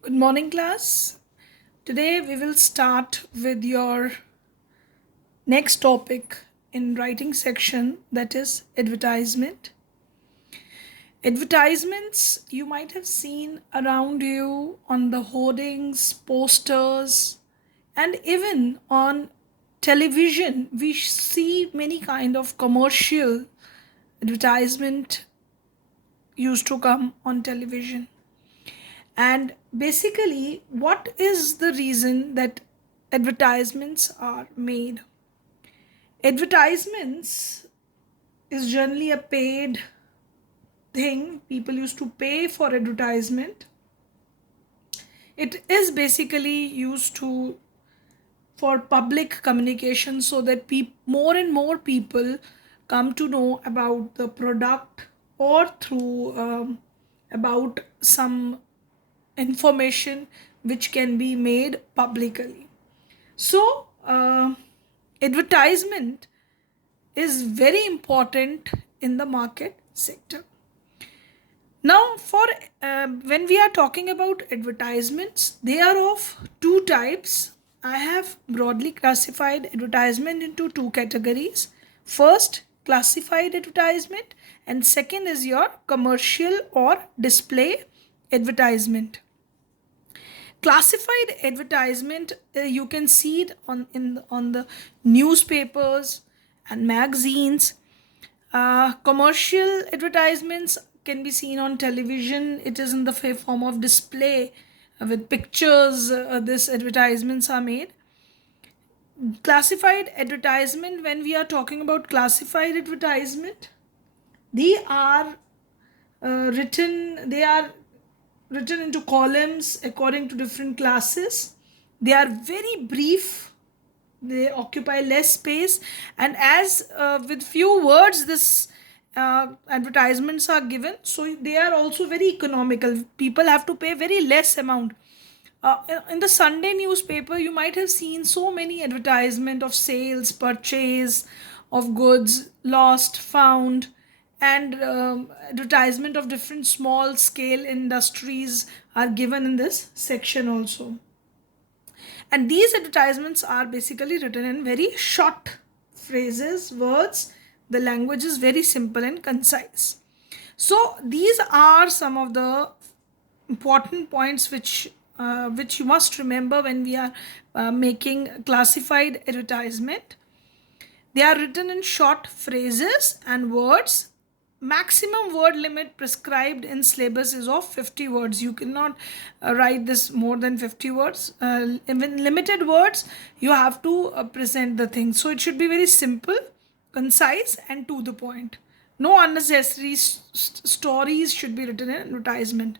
Good morning, class. Today we will start with your next topic in writing section, that is advertisement. Advertisements you might have seen around you on the hoardings, posters, and even on television. We see many kind of commercial advertisement used to come on television. And basically, what is the reason that advertisements are made? Advertisements is generally a paid thing. People used to pay for advertisement. It is basically used to for public communication so that more and more people come to know about the product or through about some information which can be made publicly. So, advertisement is very important in the market sector. Now, for when we are talking about advertisements, they are of two types. I have broadly classified advertisement into two categories. First, classified advertisement, and second is your commercial or display advertisement. Classified advertisement, you can see it on the newspapers and magazines. Commercial advertisements can be seen on television. It is in the form of display with pictures. These advertisements are made. Classified advertisement, when we are talking about classified advertisement, they are they are written into columns according to different classes. They are very brief, they occupy less space, and as with few words this advertisements are given, so they are also very economical. People have to pay very less amount. In the Sunday newspaper, you might have seen so many advertisement of sales, purchase of goods, lost, found, and advertisement of different small scale industries are given in this section also. And these advertisements are basically written in very short phrases, words. The language is very simple and concise. So these are some of the important points which you must remember when we are making classified advertisement. They are written in short phrases and words. Maximum word limit prescribed in syllabus is of 50 words. You cannot write this more than 50 words. Even limited words, you have to present the thing. So it should be very simple, concise, and to the point. No unnecessary stories should be written in advertisement.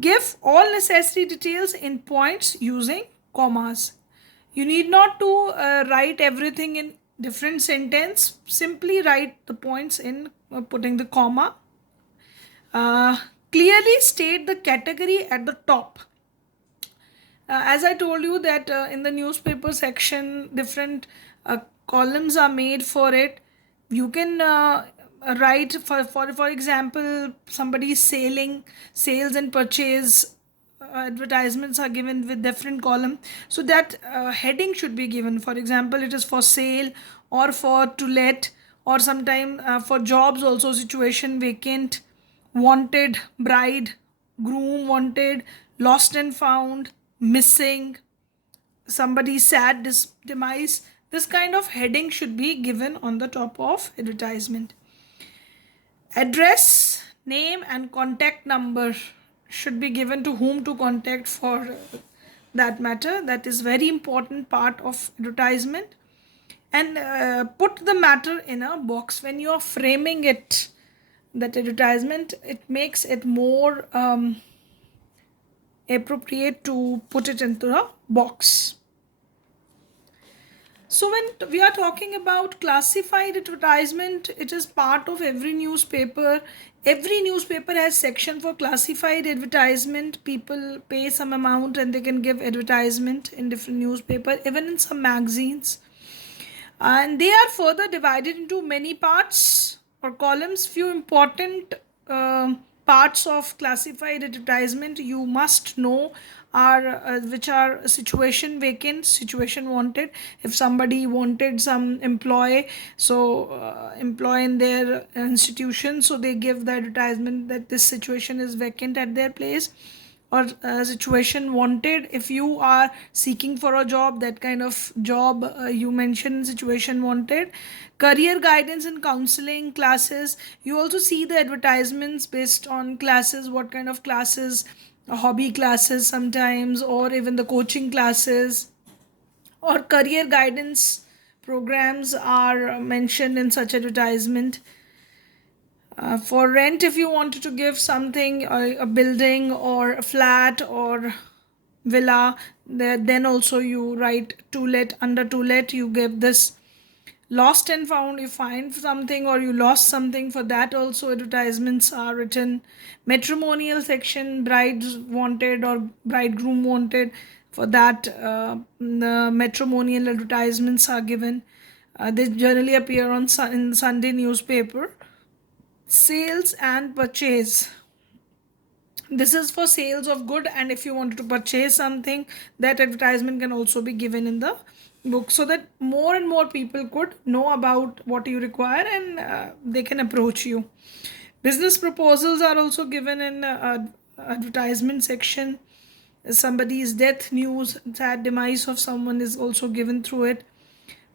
Give all necessary details in points using commas. You need not to write everything in different sentence. Simply write the points in putting the comma. Uh, Clearly state the category at the top. As I told you that in the newspaper section, different columns are made for it. You can write for example, somebody is selling, sales and purchase advertisements are given with different column. So that heading should be given. For example, it is for sale or for to let, or sometime for jobs also, situation vacant, wanted, bride, groom wanted, lost and found, missing, somebody sad demise. This kind of heading should be given on the top of advertisement. Address, name, and contact number should be given, to whom to contact for that matter. That is very important part of advertisement. And put the matter in a box when you are framing it, that advertisement, it makes it more appropriate to put it into a box. So when we are talking about classified advertisement, it is part of every newspaper. Every newspaper has section for classified advertisement. People pay some amount and they can give advertisement in different newspaper, even in some magazines. And they are further divided into many parts or columns. Few important parts of classified advertisement you must know are which are situation vacant, situation wanted. If somebody wanted some employee, so employee in their institution, so they give the advertisement that this situation is vacant at their place. Or situation wanted, if you are seeking for a job, that kind of job you mention situation wanted. Career guidance and counseling classes, you also see the advertisements based on classes, what kind of classes, hobby classes sometimes, or even the coaching classes or career guidance programs are mentioned in such advertisement. For rent, if you wanted to give something, a building or a flat or villa, then also you write to let, under to let you give this. Lost and found, you find something or you lost something, for that also advertisements are written. Matrimonial section, brides wanted or bridegroom wanted, for that the matrimonial advertisements are given. They generally appear on in Sunday newspaper. Sales and purchase, this is for sales of good, and if you wanted to purchase something, that advertisement can also be given in the book, so that more and more people could know about what you require, and they can approach you. Business proposals are also given in advertisement section. Somebody's death news, sad demise of someone is also given through it.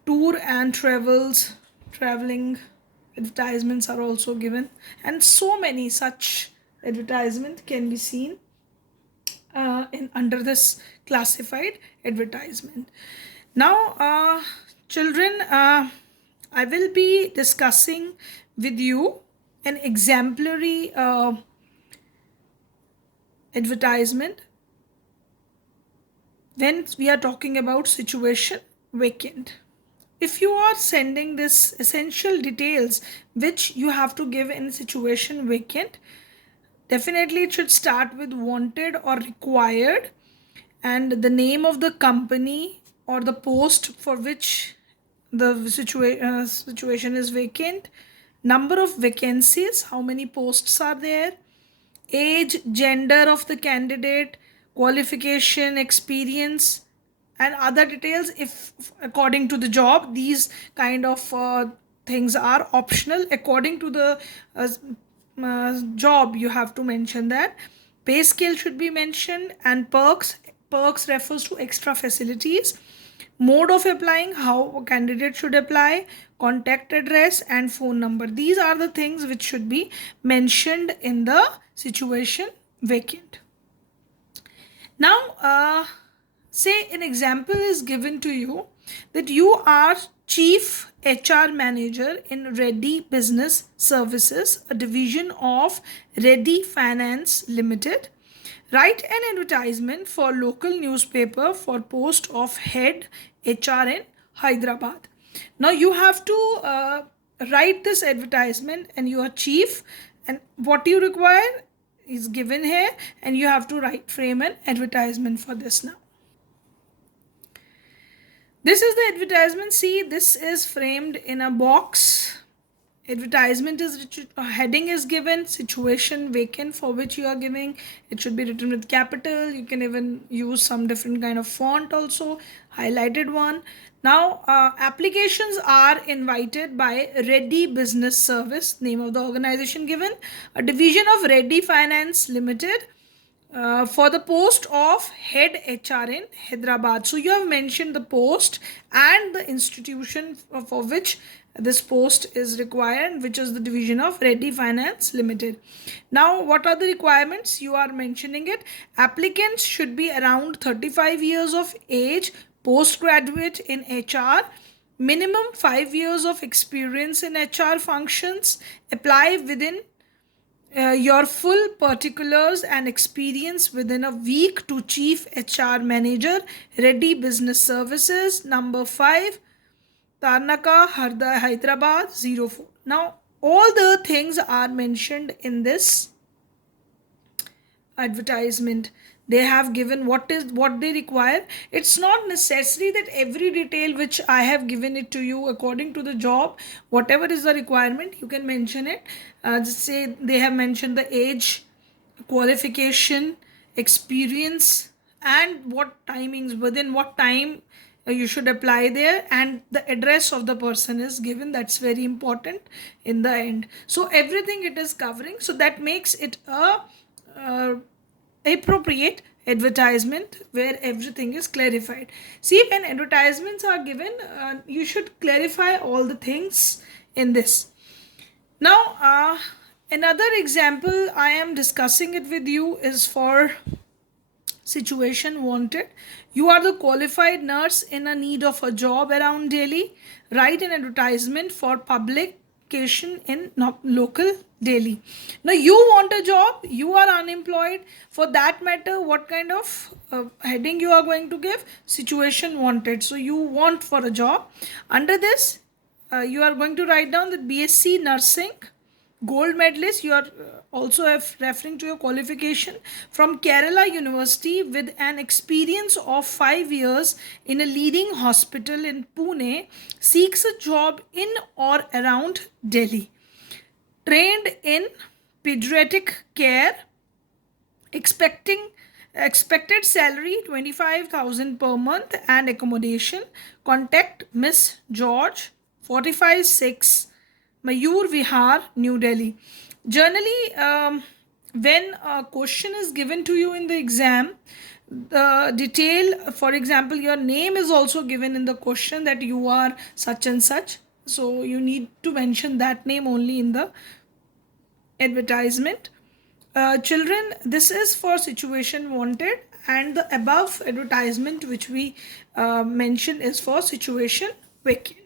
Tour and travels, traveling advertisements are also given, and so many such advertisement can be seen in under this classified advertisement. Now, children, I will be discussing with you an exemplary advertisement when we are talking about situation vacant. If you are sending this essential details which you have to give in situation vacant, definitely it should start with wanted or required, and the name of the company or the post for which the situation is vacant, number of vacancies, how many posts are there, age, gender of the candidate, qualification, experience, and other details. If according to the job, these kind of things are optional. According to the job, you have to mention that. Pay scale should be mentioned, and perks refers to extra facilities. Mode of applying, how a candidate should apply, contact address and phone number, these are the things which should be mentioned in the situation vacant. Now, say an example is given to you that you are chief HR manager in Reddy Business Services, a division of Reddy Finance Limited. Write an advertisement for local newspaper for post of head HR in Hyderabad. Now you have to write this advertisement, and you are chief, and what you require is given here, and you have to frame an advertisement for this. Now this is the advertisement. See, this is framed in a box. Advertisement is heading is given, situation vacant for which you are giving, it should be written with capital. You can even use some different kind of font also, highlighted one. Now applications are invited by Reddy Business Service, name of the organization given, a division of Reddy Finance Limited, for the post of head HR in Hyderabad. So you have mentioned the post and the institution for which this post is required, which is the division of Reddy Finance Limited. Now, what are the requirements? You are mentioning it. Applicants should be around 35 years of age, postgraduate in HR, minimum 5 years of experience in HR functions, apply within your full particulars and experience within a week to Chief HR Manager, Reddy Business Services, number 5, Tarnaka, Hyderabad 04. Now, all the things are mentioned in this advertisement. They have given what they require. It's not necessary that every detail which I have given it to you according to the job, whatever is the requirement, you can mention it. Just say they have mentioned the age qualification, experience, and what timings, within what time you should apply there, and the address of the person is given. That's very important in the end. So everything it is covering, so that makes it a uh, appropriate advertisement where everything is clarified. See, when advertisements are given, you should clarify all the things in this. Now, another example I am discussing it with you is for situation wanted. You are the qualified nurse in a need of a job around Delhi. Write an advertisement for publication in local Delhi. Now you want a job, you are unemployed. For that matter, what kind of heading you are going to give? Situation wanted. So you want for a job. Under this, you are going to write down that BSc nursing gold medalist. You are also referring to your qualification from Kerala University with an experience of 5 years in a leading hospital in Pune, seeks a job in or around Delhi, trained in pediatric care, expected salary 25,000 per month and accommodation. Contact Miss George, 45/6, Mayur Vihar, New Delhi. Generally, when a question is given to you in the exam, the detail, for example, your name is also given in the question that you are such and such. So you need to mention that name only in the advertisement. Children, this is for situation wanted, and the above advertisement which we mentioned is for situation vacant.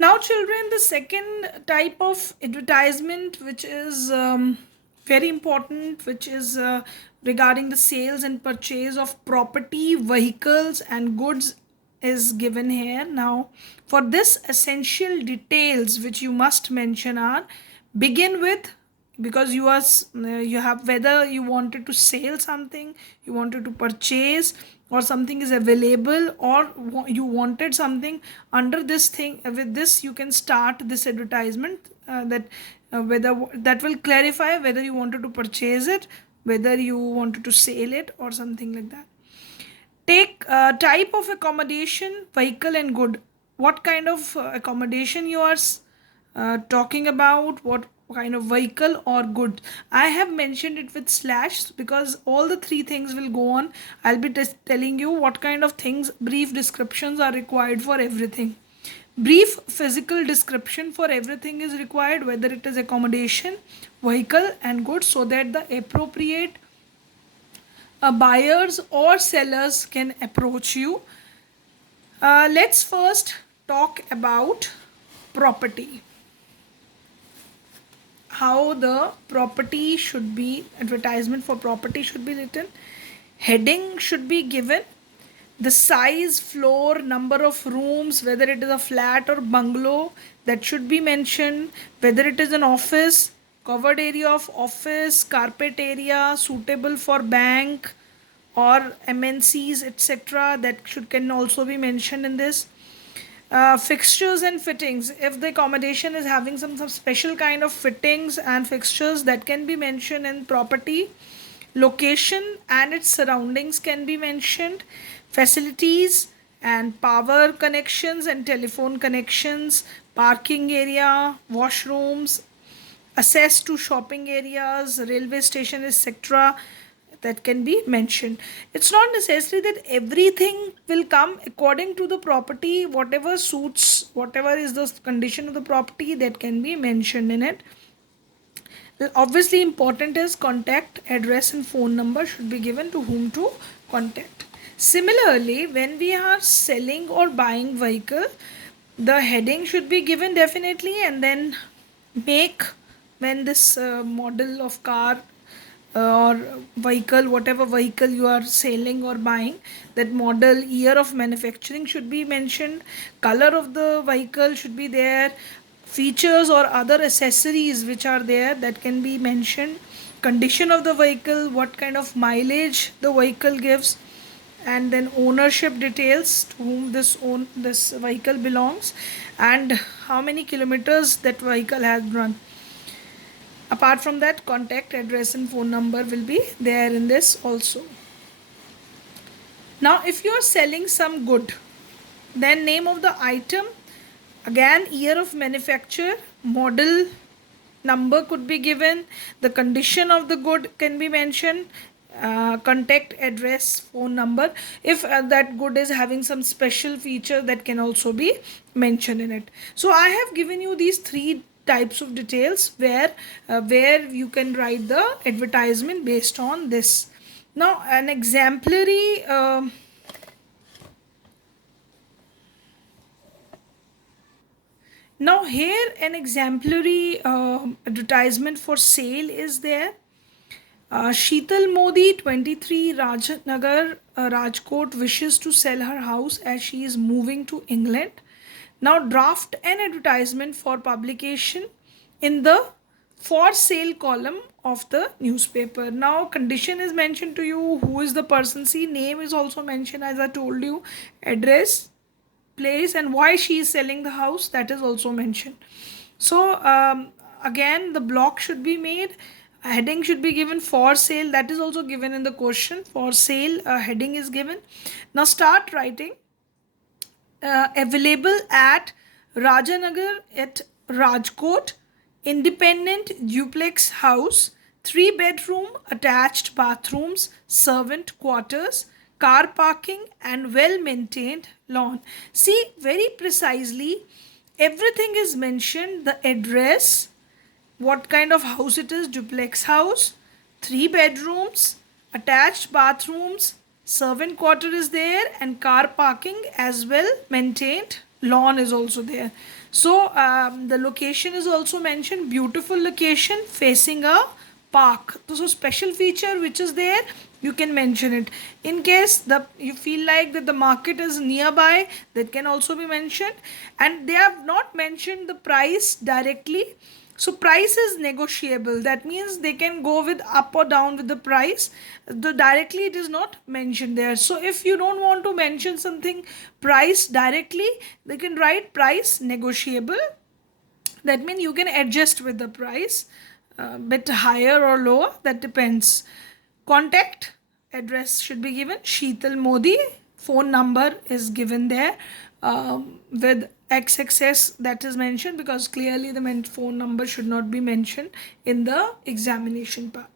Now, children, the second type of advertisement which is very important, which is regarding the sales and purchase of property, vehicles, and goods is given here. Now, for this, essential details which you must mention are: begin with, because you have, whether you wanted to sell something, you wanted to purchase, or something is available, or you wanted something. Under this thing, with this you can start this advertisement, that whether that will clarify whether you wanted to purchase it, whether you wanted to sell it, or something like that. Take type of accommodation, vehicle, and good. What kind of accommodation you are talking about, what kind of vehicle or good. I have mentioned it with slash because all the three things will go on. I'll be telling you what kind of things, brief descriptions are required for everything. Brief physical description for everything is required, whether it is accommodation, vehicle, and goods, so that the appropriate buyers or sellers can approach you. Let's first talk about property. How the property should be, advertisement for property should be written. Heading should be given. The size, floor, number of rooms, whether it is a flat or bungalow, that should be mentioned. Whether it is an office, covered area of office, carpet area, suitable for bank or MNCs, etc. That can also be mentioned in this. Fixtures and fittings. If the accommodation is having some special kind of fittings and fixtures, that can be mentioned in property. Location and its surroundings can be mentioned. Facilities and power connections and telephone connections, parking area, washrooms, access to shopping areas, railway station, etc. that can be mentioned. It's not necessary that everything will come according to the property. Whatever suits, whatever is the condition of the property, that can be mentioned in it. Obviously, important is contact, address, and phone number should be given to whom to contact. Similarly, when we are selling or buying vehicle, the heading should be given definitely, and then make, when this model of car or vehicle, whatever vehicle you are selling or buying, that model, year of manufacturing should be mentioned. Color of the vehicle should be there. Features or other accessories which are there, that can be mentioned. Condition of the vehicle, what kind of mileage the vehicle gives, and then ownership details, to whom this vehicle belongs, and how many kilometers that vehicle has run. Apart from that, contact address and phone number will be there in this also. Now, if you are selling some good, then name of the item, again year of manufacture, model number could be given, the condition of the good can be mentioned, contact address, phone number. If that good is having some special feature, that can also be mentioned in it. So I have given you these three types of details where you can write the advertisement based on this. Now an exemplary now here an exemplary advertisement for sale is there. Sheetal Modi, 23, Rajnagar, Rajkot, wishes to sell her house as she is moving to England. Now draft an advertisement for publication in the for sale column of the newspaper. Now condition is mentioned to you, who is the person, see name is also mentioned as I told you, address, place, and why she is selling the house, that is also mentioned. So again the block should be made, a heading should be given for sale, that is also given in the question, for sale heading is given. Now start writing. Available at Rajanagar at Rajkot, independent duplex house, 3 bedroom, attached bathrooms, servant quarters, car parking, and well maintained lawn. See, very precisely, everything is mentioned, the address, what kind of house it is, duplex house, 3 bedrooms, attached bathrooms, servant quarter is there, and car parking as well maintained, lawn is also there. So the location is also mentioned, beautiful location facing a park. So special feature which is there, you can mention it. In case you feel like that the market is nearby, that can also be mentioned. And they have not mentioned the price directly, so price is negotiable, that means they can go with up or down with the price. Directly it is not mentioned there. So if you don't want to mention something price directly, they can write price negotiable. That means you can adjust with the price, bit higher or lower, that depends. Contact address should be given, Sheetal Modi, phone number is given there with XXS, that is mentioned because clearly the phone number should not be mentioned in the examination part.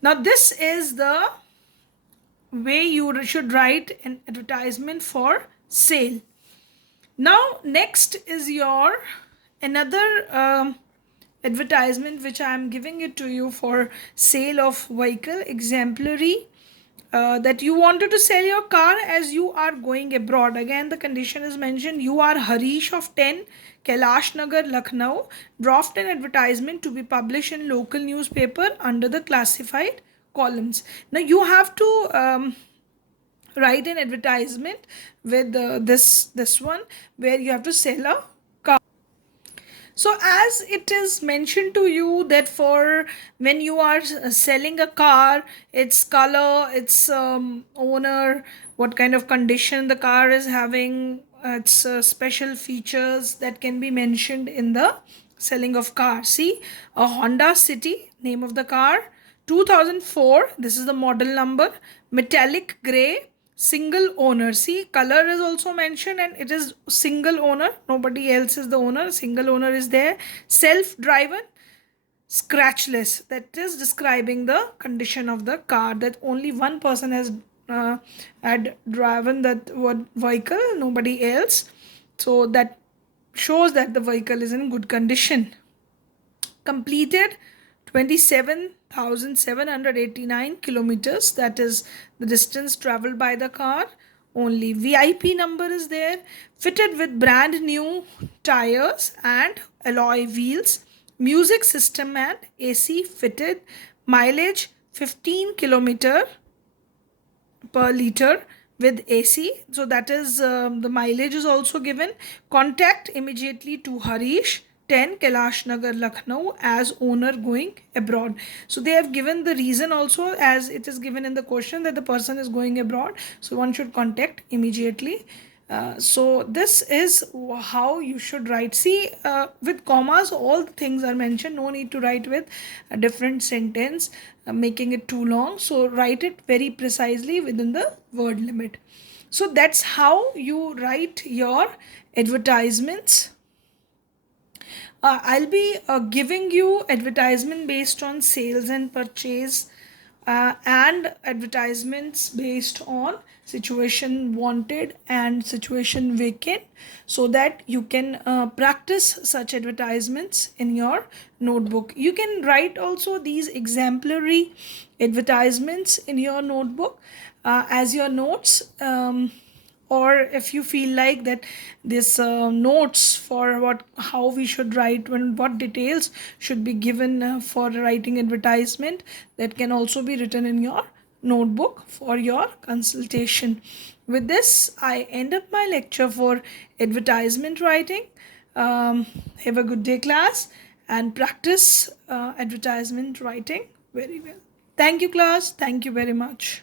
Now this is the way you should write an advertisement for sale. Now next is your another advertisement which I am giving it to you for sale of vehicle, exemplary, that you wanted to sell your car as you are going abroad. Again the condition is mentioned, you are Harish of 10, Kailash Nagar, Lucknow, draft an advertisement to be published in local newspaper under the classified columns. Now you have to write an advertisement with this one where you have to sell a car. So as it is mentioned to you that for when you are selling a car, its color, its owner, what kind of condition the car is having, its special features, that can be mentioned in the selling of car. See, a Honda City, name of the car, 2004, this is the model number, metallic gray, single owner. See, color is also mentioned and it is single owner, nobody else is the owner, single owner is there. Self-driven, scratchless, that is describing the condition of the car, that only one person has had driven that vehicle, nobody else. So that shows that the vehicle is in good condition. Completed 27,789 kilometers, that is the distance traveled by the car. Only VIP number is there, fitted with brand new tires and alloy wheels, music system and AC fitted, mileage 15 kilometer per liter with AC, so that is the mileage is also given. Contact immediately to Harish, 10, Kailash Nagar, Lucknow, as owner going abroad. So they have given the reason also, as it is given in the question that the person is going abroad, so one should contact immediately. So this is how you should write. See, with commas, all the things are mentioned. No need to write with a different sentence, making it too long. So write it very precisely within the word limit. So that's how you write your advertisements. I'll be giving you advertisement based on sales and purchase, and advertisements based on situation wanted and situation vacant, so that you can practice such advertisements in your notebook. You can write also these exemplary advertisements in your notebook as your notes. Or if you feel like that this notes for what how we should write, when what details should be given for writing advertisement, that can also be written in your notebook for your consultation. With this, I end up my lecture for advertisement writing. Have a good day, class, and practice advertisement writing very well. Thank you, class. Thank you very much.